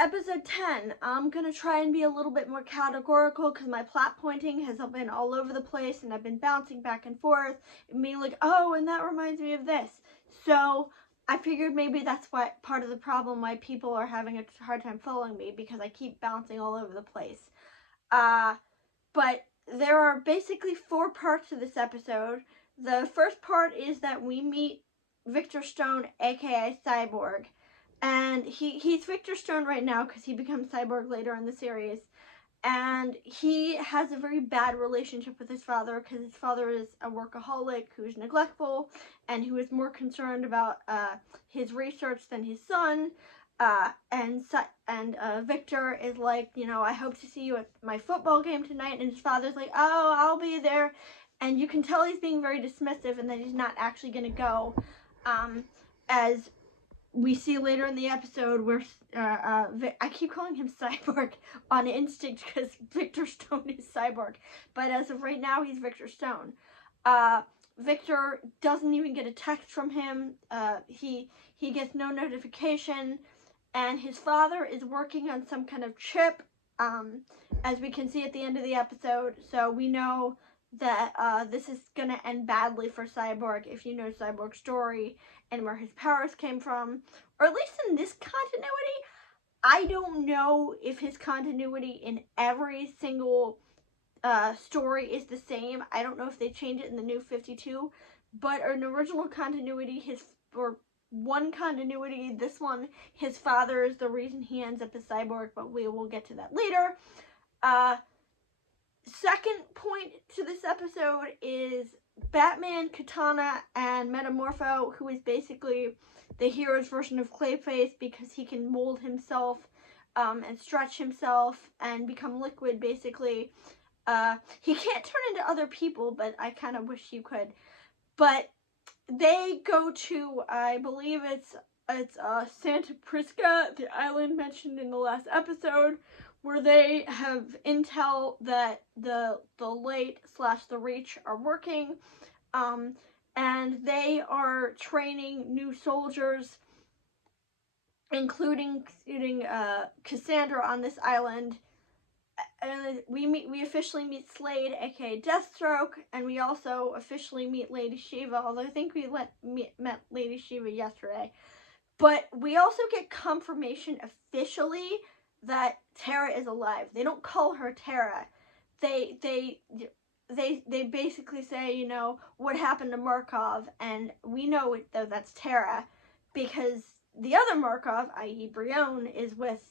Episode 10, I'm gonna try and be a little bit more categorical because my plot pointing has been all over the place and I've been bouncing back and forth and being like, oh, and that reminds me of this. So I figured maybe that's what part of the problem why people are having a hard time following me, because I keep bouncing all over the place. But there are basically 4 parts to this episode. The first part is that we meet Victor Stone, aka Cyborg. And he's Victor Stone right now because he becomes Cyborg later in the series. And he has a very bad relationship with his father because his father is a workaholic who's neglectful and who is more concerned about his research than his son. And Victor is like, I hope to see you at my football game tonight. And his father's like, oh, I'll be there. And you can tell he's being very dismissive and that he's not actually going to go. As we see later in the episode where I keep calling him Cyborg on instinct because Victor Stone is Cyborg. But as of right now, he's Victor Stone. Victor doesn't even get a text from him. He gets no notification. And his father is working on some kind of chip, as we can see at the end of the episode. So we know that this is going to end badly for Cyborg if you know Cyborg's story and where his powers came from. Or at least in this continuity. I don't know if his continuity in every single story is the same. I don't know if they change it in the new 52. But in original continuity, one continuity, this one, his father is the reason he ends up as Cyborg, but we will get to that later. Second point to this episode is Batman, Katana, and Metamorpho, who is basically the hero's version of Clayface because he can mold himself and stretch himself and become liquid, basically. He can't turn into other people, but I kind of wish you could. But they go to, I believe it's Santa Prisca, the island mentioned in the last episode, where they have intel that the Light/the Reach are working, and they are training new soldiers, including Cassandra on this island. And we officially meet Slade, aka Deathstroke, and we also officially meet Lady Shiva, although I think we met Lady Shiva yesterday. But we also get confirmation officially that Tara is alive. They don't call her Tara. They basically say, what happened to Markov, and we know that that's Tara because the other Markov, i.e. Brion, is with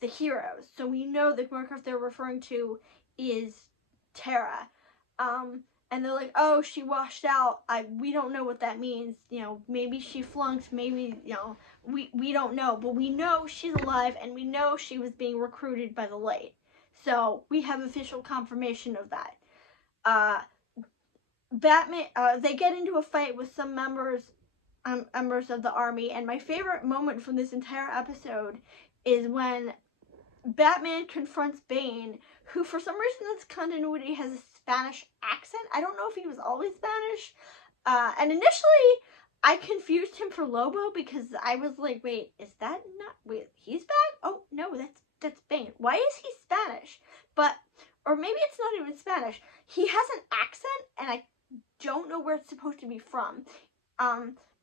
the heroes. So we know the Markov they're referring to is Tara. And they're like, oh, she washed out. We don't know what that means. Maybe she flunked. Maybe, we don't know. But we know she's alive, and we know she was being recruited by the Light. So we have official confirmation of that. Batman, they get into a fight with some members of the army, and my favorite moment from this entire episode is when Batman confronts Bane, who for some reason in this continuity has a Spanish accent. I don't know if he was always Spanish. And initially, I confused him for Lobo because I was like, wait, he's back? Oh, no, that's Bane. Why is he Spanish? Or maybe it's not even Spanish. He has an accent, and I don't know where it's supposed to be from.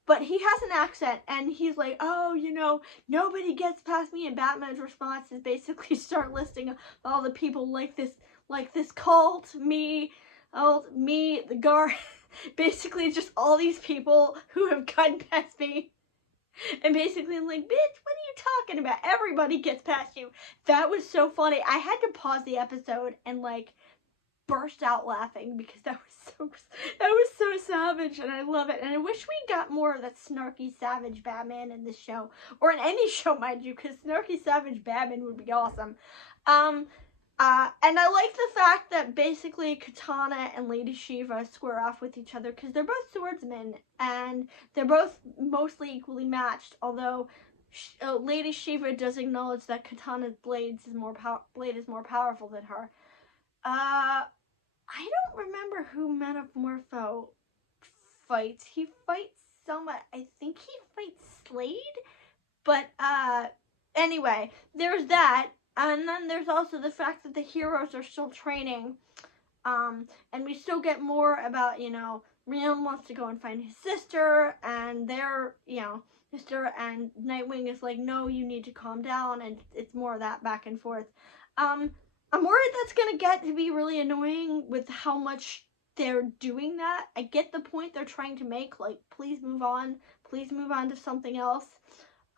But he has an accent, and he's like, oh, nobody gets past me. And Batman's response is basically start listing all the people like this cult, me, the guard. Basically just all these people who have gotten past me. And basically I'm like, bitch, what are you talking about? Everybody gets past you. That was so funny. I had to pause the episode and burst out laughing because that was so savage, and I love it. And I wish we got more of that snarky savage Batman in this show, or in any show, mind you, because snarky savage Batman would be awesome. And I like the fact that basically Katana and Lady Shiva square off with each other because they're both swordsmen and they're both mostly equally matched, although Lady Shiva does acknowledge that Katana's blade is more powerful than her. I don't remember who Metamorpho fights. He fights someone. I think he fights Slade, but anyway, there's that. And then there's also the fact that the heroes are still training. And we still get more about, Rion wants to go and find his sister, and their, sister, and Nightwing is like, no, you need to calm down, and it's more of that back and forth. I'm worried that's gonna get to be really annoying with how much they're doing that. I get the point they're trying to make, like, please move on to something else.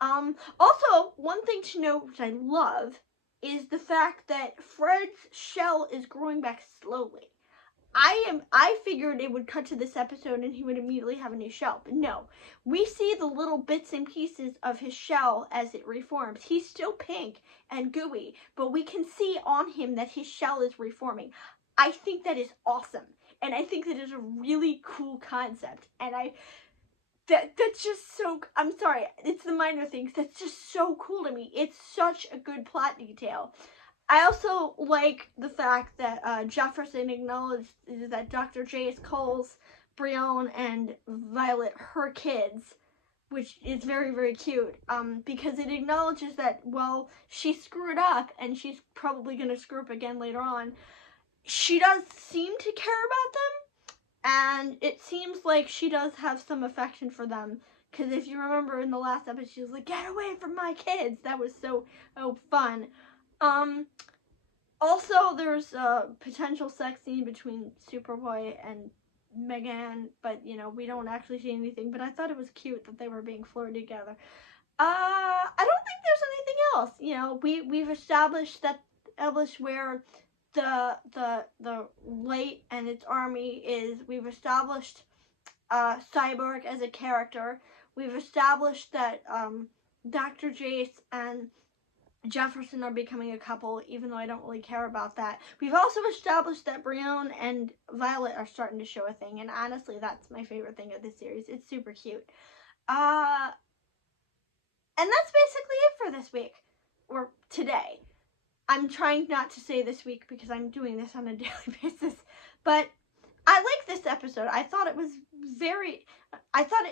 Also, one thing to note, which I love, is the fact that Fred's shell is growing back slowly. I figured it would cut to this episode and he would immediately have a new shell, but no. We see the little bits and pieces of his shell as it reforms. He's still pink and gooey, but we can see on him that his shell is reforming. I think that is awesome, and I think that is a really cool concept, and that's just so, I'm sorry, it's the minor things, that's just so cool to me. It's such a good plot detail. I also like the fact that Jefferson acknowledged that Dr. Jace calls Brion and Violet her kids, which is very, very cute, because it acknowledges that, well, she screwed up, and she's probably going to screw up again later on. She does seem to care about them, and it seems like she does have some affection for them, because if you remember in the last episode, she was like, get away from my kids! That was so fun. Also, there's a potential sex scene between Superboy and Megan, but, we don't actually see anything, but I thought it was cute that they were being flirty together. I don't think there's anything else. We've established where the Light and its army is. We've established Cyborg as a character. We've established that Dr. Jace and Jefferson are becoming a couple, even though I don't really care about that. We've also established that Brion and Violet are starting to show a thing, and honestly, that's my favorite thing of this series. It's super cute. And that's basically it for this week, or today. I'm trying not to say this week because I'm doing this on a daily basis, but I like this episode. I thought it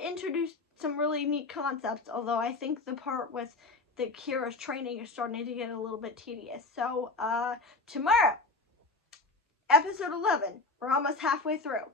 introduced some really neat concepts, although I think the part with the Kira's training is starting to get a little bit tedious. So, tomorrow, episode 11, we're almost halfway through.